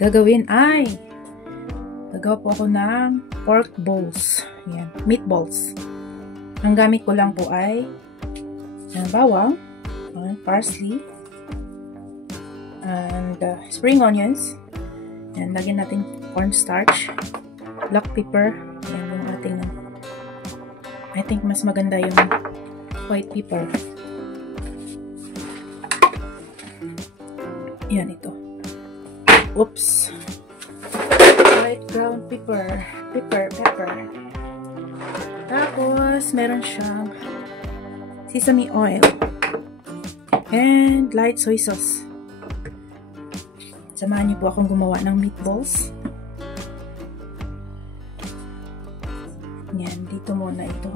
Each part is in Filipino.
gagawin ay gagawa po ako ng pork balls. Yan, meatballs. Ang gamit ko lang po ay bawang, parsley, and spring onions. Yan, lagyan natin cornstarch, black pepper. Yan yung ating, I think mas maganda yung white pepper. Yan, ito. Oops. White ground pepper. Pepper. Tapos, meron siyang sesame oil and light soy sauce. Samahan niyo po akong gumawa ng meatballs. Yan, dito muna ito.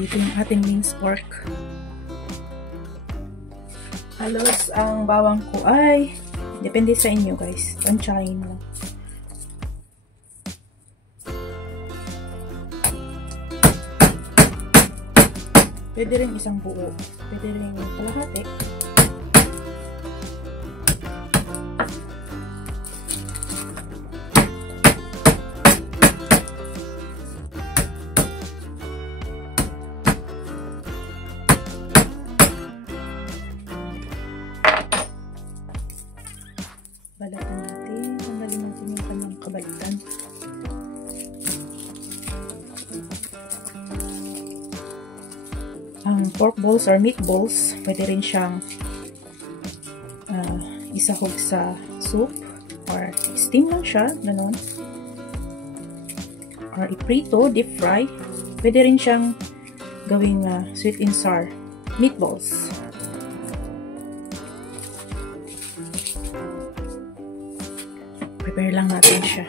Dito yung ating minced pork. Halos ang bawang ko ay depende sa inyo guys. Tansyahin lang. Pwede rin isang buo. Pwede rin kalahati. Balatan natin. Tanggalin natin yung kanyang kabalitan. Ang pork balls or meatballs, pwede rin siyang isahog sa soup or steam lang siya, ganun. Or iprito, deep fry. Pwede rin siyang gawing sweet and sour meatballs. Prepare lang natin siya.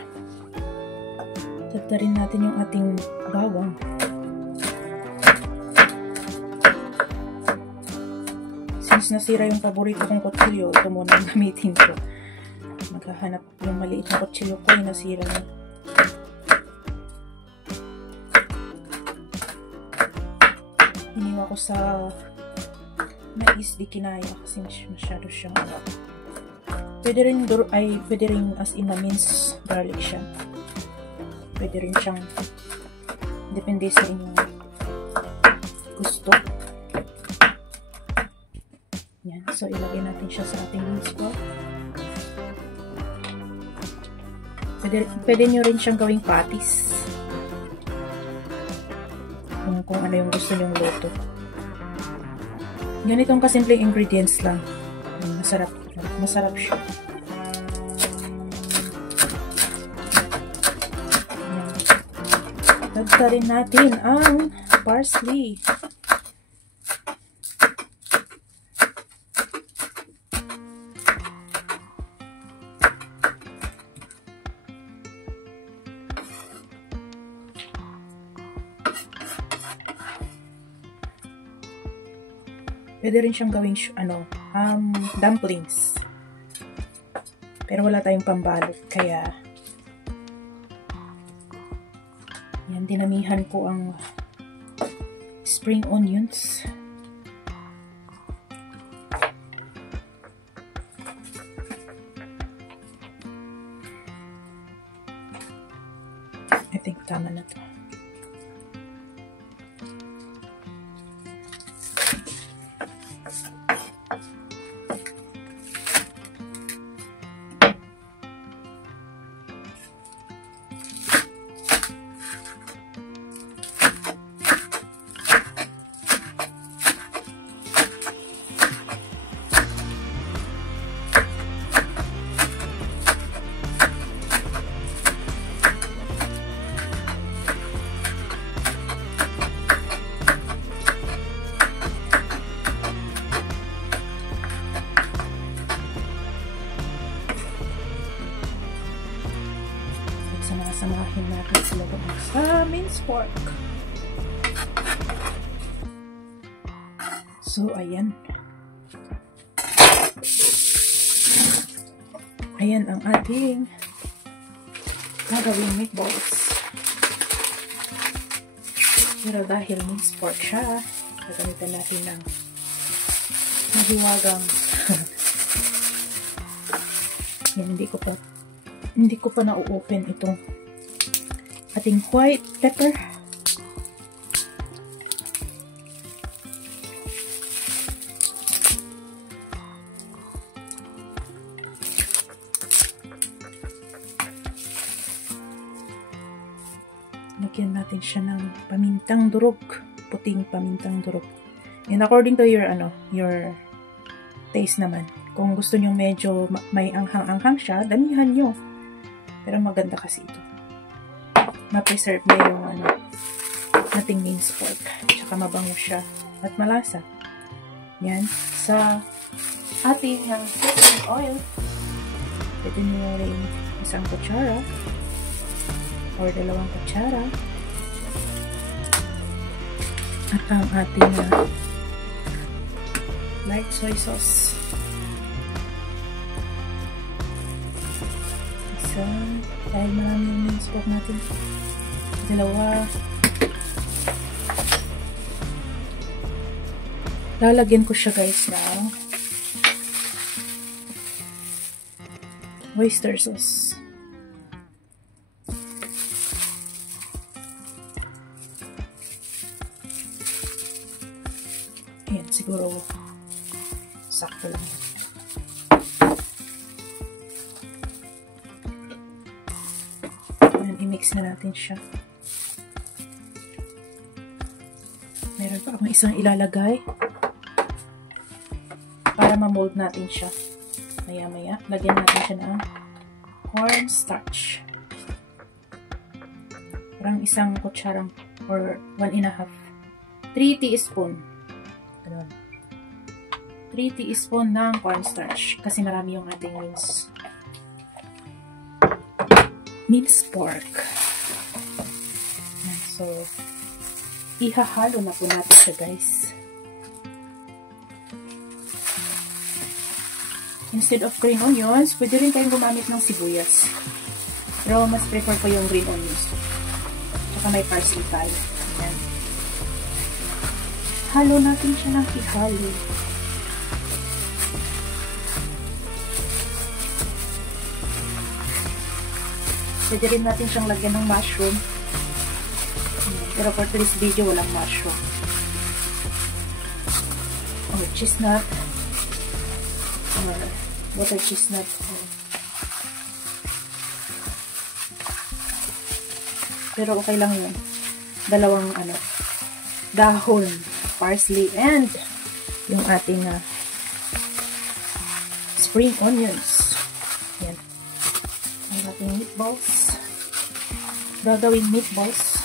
Tagtarin natin yung ating bawang. Since nasira yung paborito kong kutsilyo, ito muna ang gamitin ko. Maghahanap yung maliit na kutsilyo ko, yung nasira na. Iniwa ko sa mais, di kinaya kasi masyado siyang pwede rin as in na minced garlic siya. Pwede rin siyang depende sa inyong gusto. Yan. So, ilagay natin siya sa ating minced pork. Pwede nyo rin siyang gawing patties. Kung ano yung gusto nyong luto. Ganitong kasimpleng ingredients lang. Masarap siya. Dagdarin natin ang parsley. Pwede rin siyang gawing dumplings. Pero wala tayong pambalot, kaya yan, dinamihan ko ang spring onions. I think tama na to. Samahin natin sila sa minced pork. So, ayan. Ayan ang ating gagawing meatballs. Pero dahil minced pork siya, Gagamitan natin ng mahiwagang yan, hindi ko pa na-open itong ating white pepper. Lagyan natin siya ng pamintang durog, puting pamintang durog. And according to your your taste naman. Kung gusto niyo medyo may anghang-anghang siya, damihan niyo. Pero maganda kasi ito. Ma-preserve na yung ating minced pork. Tsaka mabango siya at malasa. Yan. Sa ating cooking oil, pwede niyo rin isang kutsara or 2 kutsara. At ang ating light soy sauce. Isa, dahil marami yung minced pork natin. 2. Lalagyan ko siya guys ng oyster sauce. Ayan, siguro sakto lang yan. Ayan, i-mix na natin siya. Meron pa akong isang ilalagay para ma-mold natin siya. Maya-maya, lagyan natin siya ng cornstarch. Parang isang kutsarang or 1.5. 3 teaspoon. Ganun. 3 teaspoon ng cornstarch kasi marami yung ating minced pork. Yan. So, ihahalo na po natin siya guys. Instead of green onions, pwede rin tayong gumamit ng sibuyas. Pero mas prefer ko yung green onions. Tsaka may parsley tayo. Ayan. Halo natin siya ng ihalo. Pwede rin natin siyang lagyan ng mushroom. Pero for today's video, walang mushroom. Or chestnut. Or butter chestnut. Pero okay lang yun. 2 dahon, parsley, and yung ating spring onions. Yan. Ang ating meatballs. Gagawing meatballs.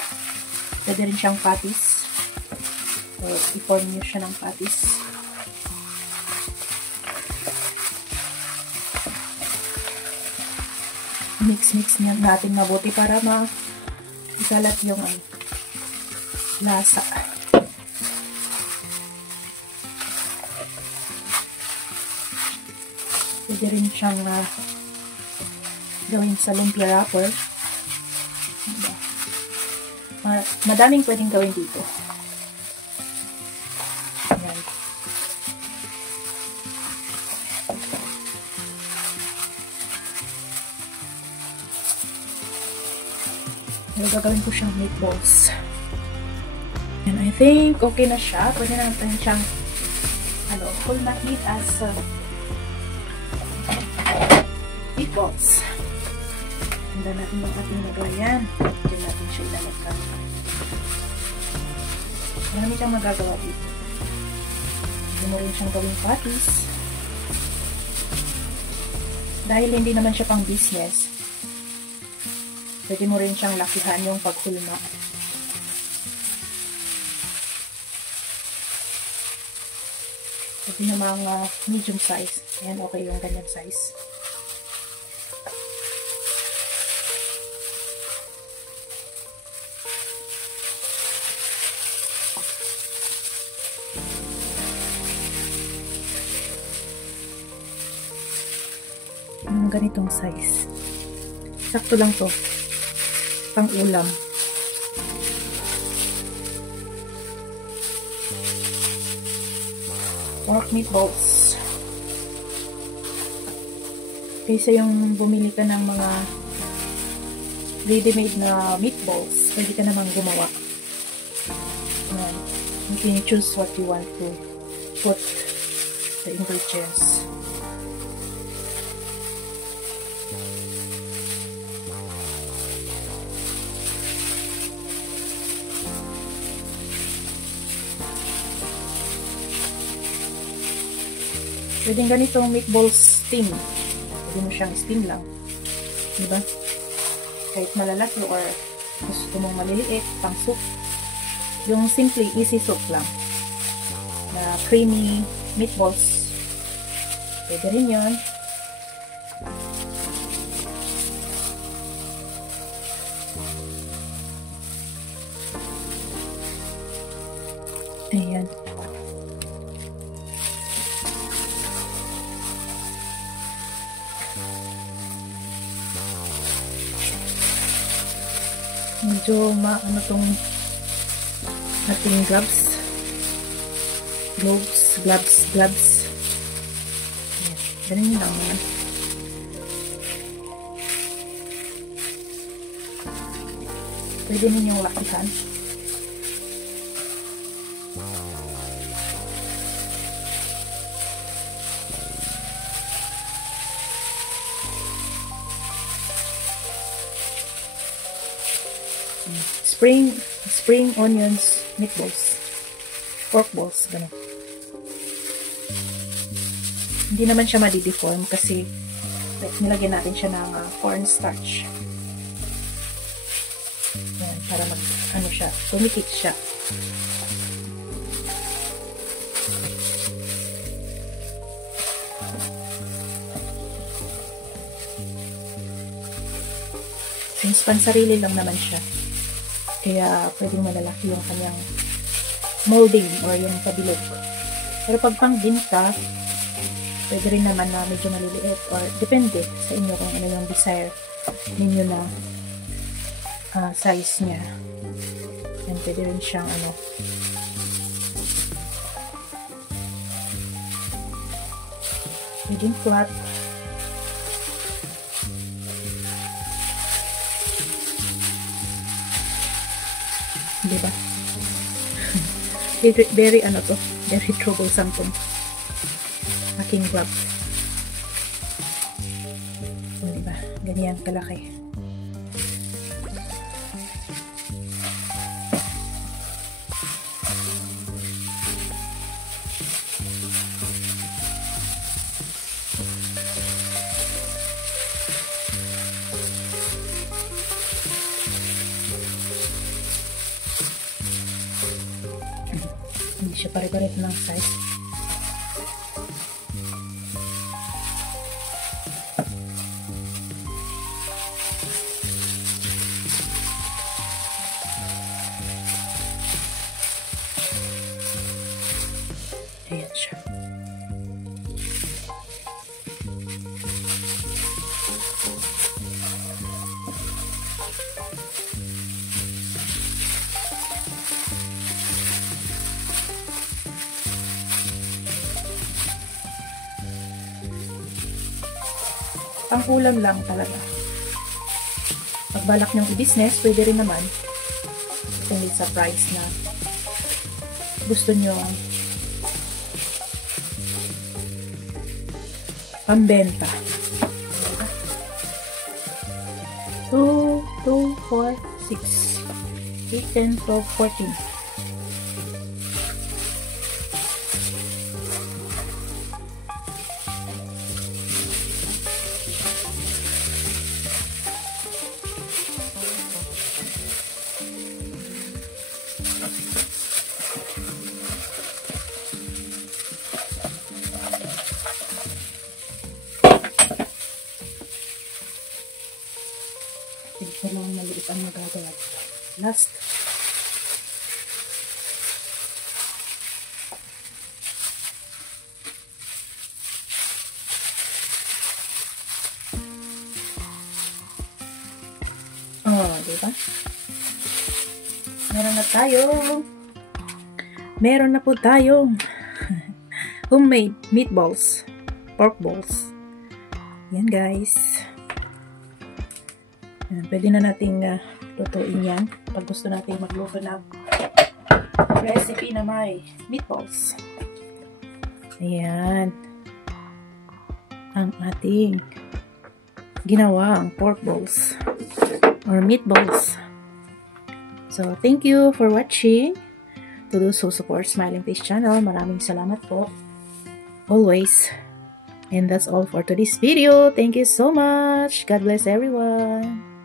Pwede rin siyang patties. So, i-form nyo siya ng patties. Mix niya natin mabuti para isalat yung lasa. Pwede rin siyang gawin sa lumpia wrapper. Madaming pwedeng gawin dito. Ayan. Pero gagawin ko siyang meatballs. And I think okay na siya. Pwede na natin siyang hulmahin as meatballs. Handa natin yung ating lagayan. Diyan natin siya ilalagay. Marami siyang magagawa dito. Hindi mo rin siyang gawing patties. Dahil hindi naman siya pang business, pwede mo rin siyang lakihan yung paghulma. Pwede na mga medium size. Ayan, okay yung ganyan size. Yung ganitong size. Sakto lang to. Pang ulam. Pork meatballs. Kaysa yung bumili ka ng mga ready-made na meatballs, pwede ka namang gumawa. You can choose what you want to put the ingredients. Pwedeng ganitong meatballs steam. Pwede mo siyang steam lang. Diba? Kahit malalaki or gusto mong maliliit, pang soup. Yung simply easy soup lang. Na creamy meatballs. Pwede rin yun. Ayan. Medyo ano tong ating gloves. Ayan. Ganun yun lang naman. Pwede ninyong lakihan. Spring onions meatballs, pork balls, gano'n. Hindi naman siya madi-deform kasi like, nilagyan natin siya ng cornstarch. Yan, para ano siya, tumikit siya. Since pansarili lang naman siya, kaya pwedeng malalaki yung kanyang molding or yung pabilog. Pero pag pang-binta, pwede rin naman na medyo maliliit or depende sa inyo kung ano yung desire ninyo na size niya. Yan, pwede rin siyang pwedeng flat. Diba? Very very troublesome tong aking glove. So, diba? Ganyan kalaki. Hindi siya pare-pareho ng size. Ayan siya. Pang-ulam lang talaga. Pag balak nyong i-business, pwede rin naman. Depende sa price na gusto nyo pambenta. 2, 4, 6, 8, 10, 12, 14. Ito lang maliit ang magagawa. Last. Oh, diba? Meron na tayo. Meron na po tayong homemade meatballs, pork balls. Yan guys. Yan, pwede na nating lutuin yan pag gusto nating magluto ng recipe na may meatballs. Ayan. Ang ating ginawang pork balls or meatballs. So, thank you for watching. To those who support Smiling Face channel, maraming salamat po. Always. And that's all for today's video. Thank you so much. God bless everyone.